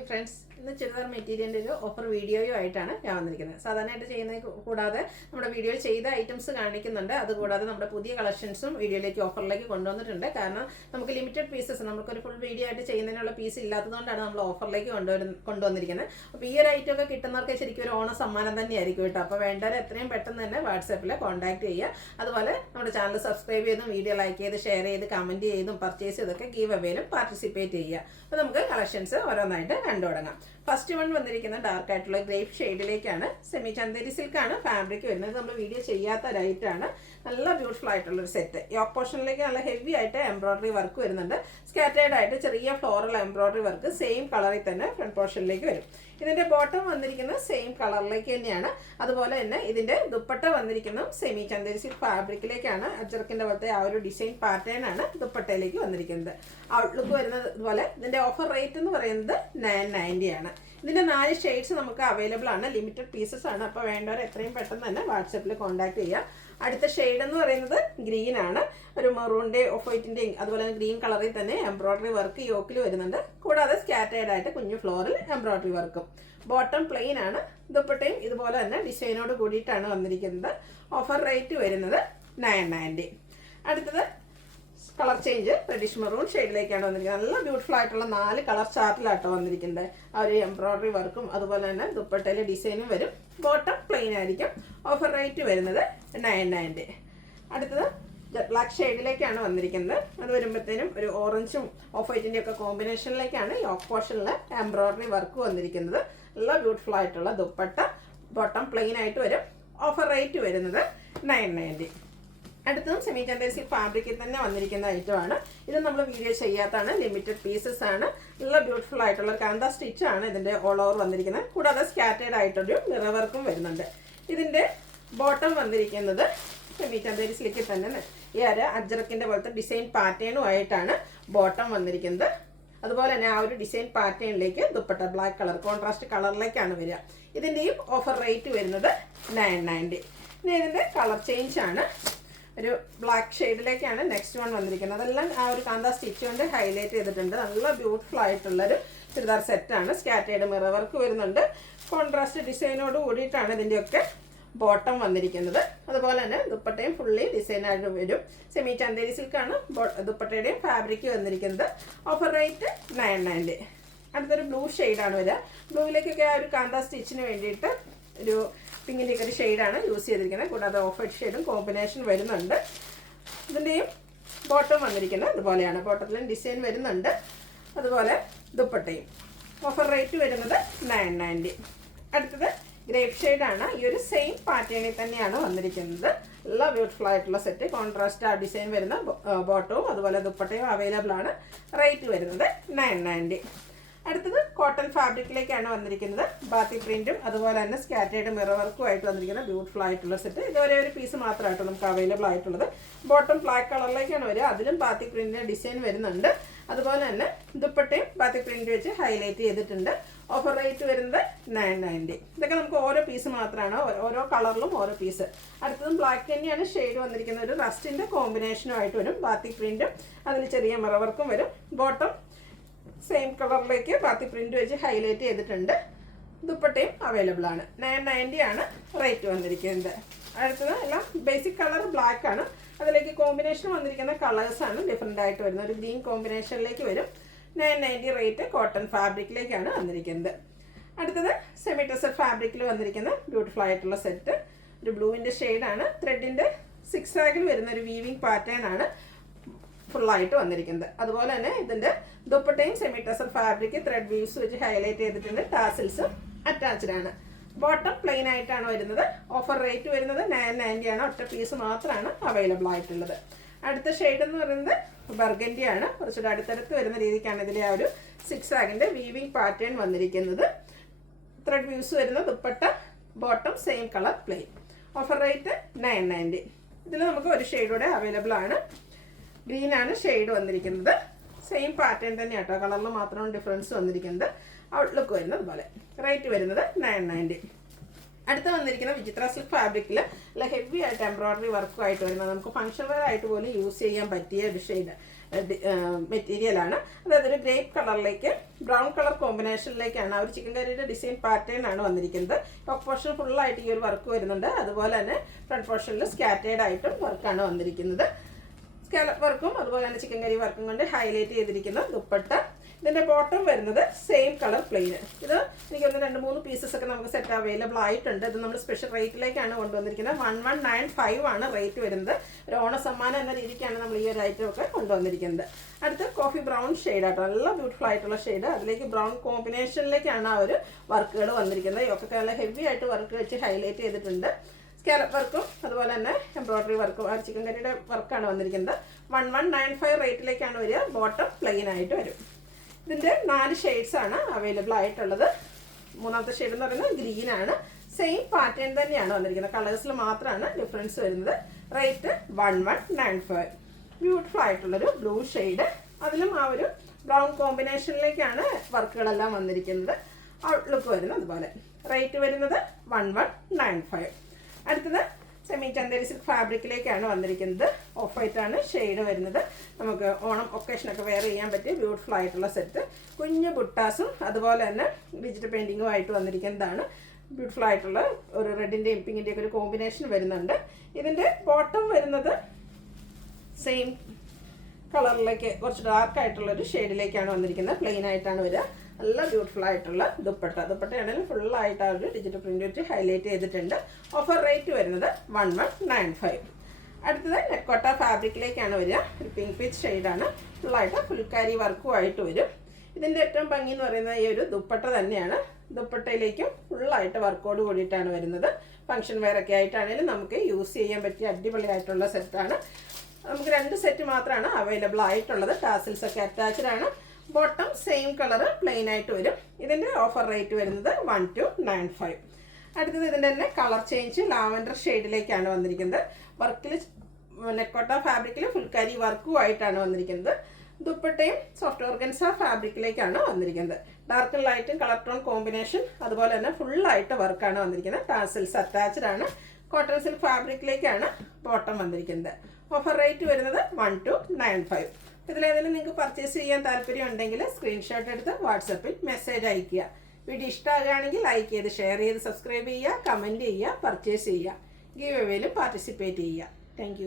Friends, ഇന്ന് ചുരിദാർ മെറ്റീരിയലിൻ്റെ ഒരു ഓഫർ വീഡിയോയുമായിട്ടാണ് ഞാൻ വന്നിരിക്കുന്നത്. സാധാരണയായിട്ട് ചെയ്യുന്നത് കൂടാതെ നമ്മുടെ വീഡിയോയിൽ ചെയ്ത ഐറ്റംസ് കാണിക്കുന്നുണ്ട്. അതുകൂടാതെ നമ്മുടെ പുതിയ കളക്ഷൻസും വീഡിയോയിലേക്ക് ഓഫറിലേക്ക് കൊണ്ടുവന്നിട്ടുണ്ട്. കാരണം നമുക്ക് ലിമിറ്റഡ് പീസസ്, നമുക്കൊരു ഫുൾ വീഡിയോ ആയിട്ട് ചെയ്യുന്നതിനുള്ള പീസ് ഇല്ലാത്തതുകൊണ്ടാണ് നമ്മൾ ഓഫറിലേക്ക് കൊണ്ടുവന്നിരിക്കുന്നത്. അപ്പോൾ ഈ ഒരു ഐറ്റം ഒക്കെ കിട്ടുന്നവർക്ക് ശരിക്കും ഒരു ഓണ സമ്മാനം തന്നെയായിരിക്കും കേട്ടോ. അപ്പോൾ വേണ്ടവർ എത്രയും പെട്ടെന്ന് തന്നെ വാട്സാപ്പിൽ കോൺടാക്ട് ചെയ്യുക. അതുപോലെ നമ്മുടെ ചാനൽ സബ്സ്ക്രൈബ് ചെയ്തും വീഡിയോ ലൈക്ക് ചെയ്ത് ഷെയർ ചെയ്ത് കമൻറ്റ് ചെയ്തും പർച്ചേസ് ചെയ്തൊക്കെ ഗീവ് അവേയിലും പാർട്ടിസിപ്പേറ്റ് ചെയ്യുക. അപ്പോൾ നമുക്ക് കളക്ഷൻസ് ഓരോന്നായിട്ട് കണ്ടു തുടങ്ങാം. ഫസ്റ്റ് വൺ വന്നിരിക്കുന്ന ഡാർക്ക് ആയിട്ടുള്ള ഗ്രേപ്പ് ഷെയ്ഡിലേക്കാണ്. സെമി ചന്ദേരി സിൽക്കാണ് ഫാബ്രിക് വരുന്നത്. നമ്മൾ വീഡിയോ ചെയ്യാത്ത ലൈറ്റാണ്. നല്ല ബ്യൂട്ടിഫുൾ ആയിട്ടുള്ളൊരു സെറ്റ്. യോക്ക് പോർഷനിലേക്ക് നല്ല ഹെവി ആയിട്ട് എംബ്രോയിഡറി വർക്ക് വരുന്നുണ്ട്. സ്കാറ്റേർഡ് ആയിട്ട് ചെറിയ ഫ്ലോറൽ എംബ്രോയിഡറി വർക്ക് സെയിം കളറിൽ തന്നെ ഫ്രണ്ട് പോർഷനിലേക്ക് വരും. ഇതിന്റെ ബോട്ടം വന്നിരിക്കുന്നത് സെയിം കളറിലേക്ക് തന്നെയാണ്. അതുപോലെ തന്നെ ഇതിന്റെ ദുപ്പട്ട വന്നിരിക്കുന്നത് സെമി ചന്ദേരി സിൽക്ക് ഫാബ്രിക്കിലേക്കാണ്. അജ്രക്കിന്റെ പോലത്തെ ആ ഒരു ഡിസൈൻ പാറ്റേൺ ആണ് ദുപ്പട്ടയിലേക്ക് വന്നിരിക്കുന്നത്. ഔട്ട്ലുക്ക് വരുന്നത് ഇതുപോലെ. ഇതിന്റെ ഓഫർ റേറ്റ് എന്ന് പറയുന്നത് 990 ആണ്. ഇതിന്റെ 4 ഷെയ്ഡ്സ് നമുക്ക് അവൈലബിൾ ആണ്. ലിമിറ്റഡ് പീസസ് ആണ്. അപ്പോൾ വേണ്ടവർ എത്രയും പെട്ടെന്ന് തന്നെ വാട്സാപ്പിൽ കോൺടാക്ട് ചെയ്യുക. അടുത്ത ഷെയ്ഡ് എന്ന് പറയുന്നത് ഗ്രീൻ ആണ്. ഒരു മെറൂണിന്റെ ഓഫ് വൈറ്റിന്റെയും അതുപോലെ തന്നെ ഗ്രീൻ കളറിൽ തന്നെ എംബ്രോയിഡറി വർക്ക് യോക്കിൽ വരുന്നുണ്ട്. കൂടാതെ സ്കാറ്റേർഡ് ആയിട്ട് കുഞ്ഞു ഫ്ലോറിൽ എംബ്രോയിഡറി വർക്കും. ബോട്ടം പ്ലെയിൻ ആണ്. ദുപ്പട്ടയും ഇതുപോലെ തന്നെ ഡിസൈനോട് കൂടിയിട്ടാണ് വന്നിരിക്കുന്നത്. ഓഫർ റേറ്റ് വരുന്നത് 990. അടുത്തത് കളർ ചേഞ്ച് റെഡിഷ് മെറൂൺ ഷെയ്ഡിലേക്കാണ് വന്നിരിക്കുന്നത്. നല്ല ബ്യൂട്ടിഫുൾ ആയിട്ടുള്ള 4 കളർ ചാർട്ടിലാട്ടോ വന്നിരിക്കുന്നത്. ആ ഒരു എംബ്രോയിഡറി വർക്കും അതുപോലെ തന്നെ ദുപ്പട്ടയിലെ ഡിസൈനും വരും. ബോട്ടം പ്ലെയിൻ ആയിരിക്കും. ഓഫർ റേറ്റ് വരുന്നത് 990. അടുത്തത് ബ്ലാക്ക് ഷെയ്ഡിലേക്കാണ് വന്നിരിക്കുന്നത്. അത് വരുമ്പോഴത്തേനും ഒരു ഓറഞ്ചും ഓഫ് വൈറ്റിൻ്റെ ഒക്കെ കോമ്പിനേഷനിലേക്കാണ് യോക്ക് പോർഷനിൽ എംബ്രോയിഡറി വർക്ക് വന്നിരിക്കുന്നത്. നല്ല ബ്യൂട്ടിഫുൾ ആയിട്ടുള്ള ദുപ്പട്ട. ബോട്ടം പ്ലെയിൻ ആയിട്ട് വരും. ഓഫർ റേറ്റ് വരുന്നത് 990. അടുത്തതും സെമി ചന്ദേരി സിൽക്ക് ഫാബ്രിക്കിൽ തന്നെ വന്നിരിക്കുന്ന ഐറ്റമാണ്. ഇത് നമ്മൾ വീഡിയോ ചെയ്യാത്താണ്. ലിമിറ്റഡ് പീസസ് ആണ്. നല്ല ബ്യൂട്ടിഫുൾ ആയിട്ടുള്ള കാന്ത സ്റ്റിച്ച് ആണ് ഇതിന്റെ ഓൾ ഓവർ വന്നിരിക്കുന്നത്. കൂടാതെ സ്കാറ്റേർഡ് ആയിട്ടൊരു മിറർ വർക്കും വരുന്നുണ്ട്. ഇതിന്റെ ബോട്ടം വന്നിരിക്കുന്നത് സെമി ചന്ദേരി സിൽക്കിൽ തന്നെ ഈ അജ്രക്കിന്റെ പോലത്തെ ഡിസൈൻ പാറ്റേണും ആയിട്ടാണ് ബോട്ടം വന്നിരിക്കുന്നത്. അതുപോലെ തന്നെ ആ ഒരു ഡിസൈൻ പാറ്റേണിലേക്ക് ദുപ്പട്ട ബ്ലാക്ക് കളർ കോൺട്രാസ്റ്റ് കളറിലേക്കാണ് വരിക. ഇതിന്റെയും ഓഫർ റേറ്റ് വരുന്നത് 990. ഇനി ഇതിന്റെ കളർ ചേഞ്ച് ആണ്. ഒരു ബ്ലാക്ക് ഷെയ്ഡിലേക്കാണ് നെക്സ്റ്റ് വൺ വന്നിരിക്കുന്നത്. അതെല്ലാം ആ ഒരു കാന്ത സ്റ്റിച്ച് കൊണ്ട് ഹൈലൈറ്റ് ചെയ്തിട്ടുണ്ട്. നല്ല ബ്യൂട്ടിഫുൾ ആയിട്ടുള്ളൊരു ചുരിദാർ സെറ്റാണ്. സ്കാറ്റേർഡ് മിറർ വർക്ക് വരുന്നുണ്ട്. കോൺട്രാസ്റ്റ് ഡിസൈനോട് കൂടിയിട്ടാണ് ഇതിൻ്റെയൊക്കെ ബോട്ടം വന്നിരിക്കുന്നത്. അതുപോലെ തന്നെ ദുപ്പട്ടയും ഫുള്ളി ഡിസൈനായിട്ട് വരും. സെമി ചന്ദേരി സിൽക്കാണ് ദുപ്പട്ടയുടെയും ഫാബ്രിക് വന്നിരിക്കുന്നത്. Offer rate 990. അടുത്തൊരു ബ്ലൂ ഷെയ്ഡാണ് വരിക. ബ്ലൂവിലേക്കൊക്കെ ആ ഒരു കാന്ത സ്റ്റിച്ചിന് വേണ്ടിയിട്ട് ഒരു പിങ്കിൻ്റെ ഒക്കെ ഒരു ഷെയ്ഡാണ് യൂസ് ചെയ്തിരിക്കുന്നത്. കൂടാതെ ഓഫ് വൈറ്റ് ഷെയ്ഡും കോമ്പിനേഷൻ വരുന്നുണ്ട്. ഇതിൻ്റെയും ബോട്ടം വന്നിരിക്കുന്നത് അതുപോലെയാണ്. ബോട്ടത്തിലും ഡിസൈൻ വരുന്നുണ്ട്. അതുപോലെ ദുപ്പട്ടയും. ഓഫർ റേറ്റ് വരുന്നത് 990. അടുത്തത് ഗ്രേപ്പ് ഷെയ്ഡാണ്. ഈ ഒരു സെയിം പാറ്റേണിൽ തന്നെയാണ് വന്നിരിക്കുന്നത്. നല്ല ബ്യൂട്ടിഫുൾ ആയിട്ടുള്ള സെറ്റ്. കോൺട്രാസ്റ്റ് ആ ഡിസൈൻ വരുന്ന ബോട്ടവും അതുപോലെ ദുപ്പട്ടയും അവൈലബിൾ ആണ്. റേറ്റ് വരുന്നത് 990. അടുത്തത് കോട്ടൺ ഫാബ്രിക്കിലേക്കാണ് വന്നിരിക്കുന്നത്. ബാത്തി പ്രിന്റും അതുപോലെ തന്നെ സ്കാറ്റേർഡ് മിറർ വർക്കും ആയിട്ട് വന്നിരിക്കുന്ന ബ്യൂട്ടിഫുൾ ആയിട്ടുള്ള സെറ്റ്. ഇതുവരെ ഒരു പീസ് മാത്രമായിട്ട് നമുക്ക് അവൈലബിൾ ആയിട്ടുള്ളത്. ബോട്ടം ബ്ലാക്ക് കളറിലേക്കാണ് വരിക. അതിലും ബാത്തി പ്രിന്റിന്റെ ഡിസൈൻ വരുന്നുണ്ട്. അതുപോലെ തന്നെ ദുപ്പട്ടയും ബാത്തി പ്രിന്റ് വെച്ച് ഹൈലൈറ്റ് ചെയ്തിട്ടുണ്ട്. ഓഫർ റേറ്റ് വരുന്നത് 990. ഇതൊക്കെ നമുക്ക് ഓരോ പീസ് മാത്രമാണ്. ഓരോ കളറിലും ഓരോ പീസ്. അടുത്തതും ബ്ലാക്ക് തന്നെയാണ് ഷെയ്ഡ് വന്നിരിക്കുന്നത്. ഒരു റസ്റ്റിന്റെ കോമ്പിനേഷനുമായിട്ട് വരും. ബാത്തി പ്രിന്റും അതിൽ ചെറിയ മിറർ വർക്കും വരും. ബോട്ടം സെയിം കളറിലേക്ക് ബാത്തി പ്രിന്റ് വെച്ച് ഹൈലൈറ്റ് ചെയ്തിട്ടുണ്ട്. ദുപ്പട്ടയും അവൈലബിൾ ആണ്. 990 ആണ് റേറ്റ് വന്നിരിക്കുന്നത്. അടുത്തത് എല്ലാം ബേസിക് കളർ ബ്ലാക്ക് ആണ്. അതിലേക്ക് കോമ്പിനേഷൻ വന്നിരിക്കുന്ന കളേഴ്സാണ് ഡിഫറെൻ്റ് ആയിട്ട് വരുന്നത്. ഒരു ഗ്രീൻ കോമ്പിനേഷനിലേക്ക് വരും. 990 റേറ്റ് കോട്ടൺ ഫാബ്രിക്കിലേക്കാണ് വന്നിരിക്കുന്നത്. അടുത്തത് സെമി ടെസർ ഫാബ്രിക്കിൽ വന്നിരിക്കുന്ന ബ്യൂട്ടിഫുൾ ആയിട്ടുള്ള സെറ്റ്. ഒരു ബ്ലൂവിൻ്റെ ഷെയ്ഡാണ്. ത്രെഡിൻ്റെ 6 ആഗിൽ വരുന്ന ഒരു വീവിങ് പാറ്റേൺ ആണ് ഫുള്ളായിട്ട് വന്നിരിക്കുന്നത്. അതുപോലെ തന്നെ ഇതിൻ്റെ ദുപ്പട്ടയും semi tussar fabric thread weaves വെച്ച് ഹൈലൈറ്റ് ചെയ്തിട്ടുണ്ട്. ടാസിൽസും അറ്റാച്ച്ഡ് ആണ്. ബോട്ടം പ്ലെയിൻ ആയിട്ടാണ് വരുന്നത്. ഓഫർ റേറ്റ് വരുന്നത് 990 ആണ്. ഒറ്റ പീസ് മാത്രമാണ് അവൈലബിൾ ആയിട്ടുള്ളത്. അടുത്ത ഷെയ്ഡ് എന്ന് പറയുന്നത് ബർഗൻഡി ആണ്. കുറച്ചുകൂടെ അടുത്തടുത്ത് വരുന്ന രീതിക്കാണ് ഇതിലെ ആ ഒരു 6 ആഗിൻ്റെ വീവിങ് പാറ്റേൺ വന്നിരിക്കുന്നത്. ത്രെഡ് വ്യൂസ് വരുന്ന dupatta. Bottom same colour plain. Offer rate 990. ഇതിൽ നമുക്ക് ഒരു ഷെയ്ഡൂടെ അവൈലബിൾ ആണ്. ഗ്രീൻ ആണ് ഷെയ്ഡ് വന്നിരിക്കുന്നത്. സെയിം പാറ്റേൺ തന്നെ കേട്ടോ. കളറിൽ മാത്രമാണ് ഡിഫറൻസ് വന്നിരിക്കുന്നത്. ഔട്ട്ലുക്ക് വരുന്നത് പോലെ. റേറ്റ് വരുന്നത് 990. അടുത്ത വന്നിരിക്കുന്ന വിചിത്ര സിൽക്ക് ഫാബ്രിക്കിൽ നല്ല ഹെവി ആയിട്ട് എംബ്രോയിഡറി വർക്കും ആയിട്ട് വരുന്നത്. നമുക്ക് ഫംഗ്ഷൻ വെയർ ആയിട്ട് പോലും യൂസ് ചെയ്യാൻ പറ്റിയ ഒരു ഷെയ്ഡ്. മെറ്റീരിയലാണ്. അതായത് ഒരു ഗ്രേപ്പ് കളറിലേക്ക് ബ്രൗൺ കളർ കോമ്പിനേഷനിലേക്കാണ് ആ ഒരു ചിക്കൻ കറിയുടെ ഡിസൈൻ പാറ്റേൺ ആണ് വന്നിരിക്കുന്നത്. ടോപ്പ് പോർഷൻ ഫുള്ളായിട്ട് ഈ ഒരു വർക്ക് വരുന്നുണ്ട്. അതുപോലെ തന്നെ ഫ്രണ്ട് പോർഷനിൽ സ്കാറ്റേഡ് ആയിട്ടും വർക്കാണ് വന്നിരിക്കുന്നത്. സ്കാലപ്പ് വർക്കും അതുപോലെ തന്നെ ചിക്കൻ കറി വർക്കും കൊണ്ട് ഹൈലൈറ്റ് ചെയ്തിരിക്കുന്ന ദുപ്പട്ട. ഇതിൻ്റെ ബോട്ടം വരുന്നത് സെയിം കളർ പ്ലെയിൻ. ഇത് എനിക്കൊന്ന് 2-3 പീസസ് ഒക്കെ നമുക്ക് സെറ്റ് അവൈലബിൾ ആയിട്ടുണ്ട്. ഇത് നമ്മൾ സ്പെഷ്യൽ റേറ്റിലേക്കാണ് കൊണ്ടുവന്നിരിക്കുന്നത്. 1195 ആണ് റേറ്റ് വരുന്നത്. ഒരു ഓണസമ്മാനം എന്ന രീതിക്കാണ് നമ്മൾ ഈ ഒരു ഐറ്റം ഒക്കെ കൊണ്ടുവന്നിരിക്കുന്നത്. അടുത്ത കോഫി ബ്രൗൺ ഷെയ്ഡ് ആട്ടോ, നല്ല ബ്യൂട്ടിഫുൾ ആയിട്ടുള്ള ഷെയ്ഡ്. അതിലേക്ക് ബ്രൗൺ കോമ്പിനേഷനിലേക്കാണ് ആ ഒരു വർക്കുകൾ വന്നിരിക്കുന്നത്. ഒക്കെ നല്ല ഹെവി ആയിട്ട് വർക്ക് വെച്ച് ഹൈലൈറ്റ് ചെയ്തിട്ടുണ്ട്. സ്കാലപ്പ് വർക്കും അതുപോലെ തന്നെ എംബ്രോയ്ഡറി വർക്കും ആ ചിക്കൻ കറിയുടെ വർക്കാണ് വന്നിരിക്കുന്നത്. 1195 റേറ്റിലേക്കാണ് വരിക. ബോട്ടം പ്ലെയിൻ ആയിട്ട് വരും. ഇതിൻ്റെ 4 ഷെയ്ഡ്സ് ആണ് അവൈലബിൾ ആയിട്ടുള്ളത്. മൂന്നാമത്തെ ഷെയ്ഡ് എന്ന് പറയുന്നത് ഗ്രീൻ ആണ്. സെയിം പാറ്റേൺ തന്നെയാണ് വന്നിരിക്കുന്നത്. കളേഴ്സിൽ മാത്രമാണ് ഡിഫറൻസ് വരുന്നത്. റേറ്റ് 1195. ബ്യൂട്ടിഫുൾ ആയിട്ടുള്ളൊരു ബ്ലൂ ഷെയ്ഡ്. അതിലും ആ ഒരു ബ്രൗൺ കോമ്പിനേഷനിലേക്കാണ് വർക്കുകളെല്ലാം വന്നിരിക്കുന്നത്. ഔട്ട്ലുക്ക് വരുന്നത് അതുപോലെ. റേറ്റ് വരുന്നത് 1195. അടുത്തത് സെമി ചന്ദേരി സിൽക്ക് ഫാബ്രിക്കിലേക്കാണ് വന്നിരിക്കുന്നത്. ഓഫ് വൈറ്റ് ആണ് ഷെയ്ഡ് വരുന്നത്. നമുക്ക് ഓണം ഒക്കേഷനൊക്കെ വെയർ ചെയ്യാൻ പറ്റിയ ബ്യൂട്ടിഫുൾ ആയിട്ടുള്ള സെറ്റ്. കുഞ്ഞു ബുട്ടാസും അതുപോലെ തന്നെ ഡിജിറ്റൽ പെയിൻറ്റിങ്ങും ആയിട്ട് വന്നിരിക്കുന്നതാണ്. ബ്യൂട്ടിഫുൾ ആയിട്ടുള്ള ഒരു റെഡിൻ്റെയും പിങ്കിൻ്റെയും ഒക്കെ ഒരു കോമ്പിനേഷൻ വരുന്നുണ്ട്. ഇതിൻ്റെ ബോട്ടം വരുന്നത് സെയിം കളറിലേക്ക് കുറച്ച് ഡാർക്ക് ആയിട്ടുള്ളൊരു ഷെയ്ഡിലേക്കാണ് വന്നിരിക്കുന്നത്. പ്ലെയിൻ ആയിട്ടാണ് വരിക. നല്ല ബ്യൂട്ടിഫുൾ ആയിട്ടുള്ള ദുപ്പട്ടയാണെങ്കിലും ഫുള്ളായിട്ട് ആ ഒരു ഡിജിറ്റൽ പ്രിൻ്റ് വെച്ച് ഹൈലൈറ്റ് ചെയ്തിട്ടുണ്ട്. ഓഫർ റേറ്റ് വരുന്നത് 1195. അടുത്തത് നെക്കോട്ട ഫാബ്രിക്കിലേക്കാണ് വരിക. ഒരു പിങ്ക് പീച്ച് ഷെയ്ഡാണ്. ഫുള്ളായിട്ട് ഫുൾക്കാരി വർക്കുമായിട്ട് വരും. ഇതിൻ്റെ ഏറ്റവും ഭംഗി എന്ന് പറയുന്നത് ഈ ഒരു ദുപ്പട്ട തന്നെയാണ്. ദുപ്പട്ടയിലേക്കും ഫുള്ളായിട്ട് വർക്കോട് കൂടിയിട്ടാണ് വരുന്നത്. ഫംഗ്ഷൻ വെയർ ഒക്കെ ആയിട്ടാണെങ്കിലും നമുക്ക് യൂസ് ചെയ്യാൻ പറ്റിയ അടിപൊളിയായിട്ടുള്ള സെറ്റാണ്. നമുക്ക് 2 സെറ്റ് മാത്രമാണ് അവൈലബിൾ ആയിട്ടുള്ളത്. ടാസിൽസ് ഒക്കെ അറ്റാച്ച്ഡ് ആണ്. ബോട്ടം സെയിം കളർ പ്ലെയിൻ ആയിട്ട് വരും. ഇതിൻ്റെ ഓഫർ റേറ്റ് വരുന്നത് 1295. അടുത്തത് ഇതിൻ്റെ തന്നെ കളർ ചേഞ്ച് ലാവൻഡർ ഷെയ്ഡിലേക്കാണ് വന്നിരിക്കുന്നത്. വർക്കിൽ നെക്കോട്ട ഫാബ്രിക്കിൽ ഫുൾക്കാരി വർക്കുമായിട്ടാണ് വന്നിരിക്കുന്നത്. ദുപ്പട്ടയും സോഫ്റ്റ് ഓർഗൻസ ഫാബ്രിക്കിലേക്കാണ് വന്നിരിക്കുന്നത്. ഡാർക്കും ലൈറ്റും കളർ ടോൺ കോമ്പിനേഷൻ അതുപോലെ തന്നെ ഫുള്ളായിട്ട് വർക്കാണ് വന്നിരിക്കുന്നത്. ടാസിൽസ് അറ്റാച്ച്ഡ് ആണ്. കോട്ടൺ സിൽക്ക് ഫാബ്രിക്കിലേക്കാണ് ബോട്ടം വന്നിരിക്കുന്നത്. ഓഫർ റേറ്റ് വരുന്നത് 1295. ഇതിലേതെങ്കിലും നിങ്ങൾക്ക് പർച്ചേസ് ചെയ്യാൻ താല്പര്യം ഉണ്ടെങ്കിൽ സ്ക്രീൻഷോട്ട് എടുത്ത് വാട്സപ്പിൽ മെസ്സേജ് അയയ്ക്കുക. വീഡിയോ ഇഷ്ടമാകുകയാണെങ്കിൽ ലൈക്ക് ചെയ്ത് ഷെയർ ചെയ്ത് സബ്സ്ക്രൈബ് ചെയ്യുക, കമൻറ്റ് ചെയ്യുക, പർച്ചേസ് ചെയ്യുക. ഗീവ് അവേയിലും പാർട്ടിസിപ്പേറ്റ് ചെയ്യുക. താങ്ക്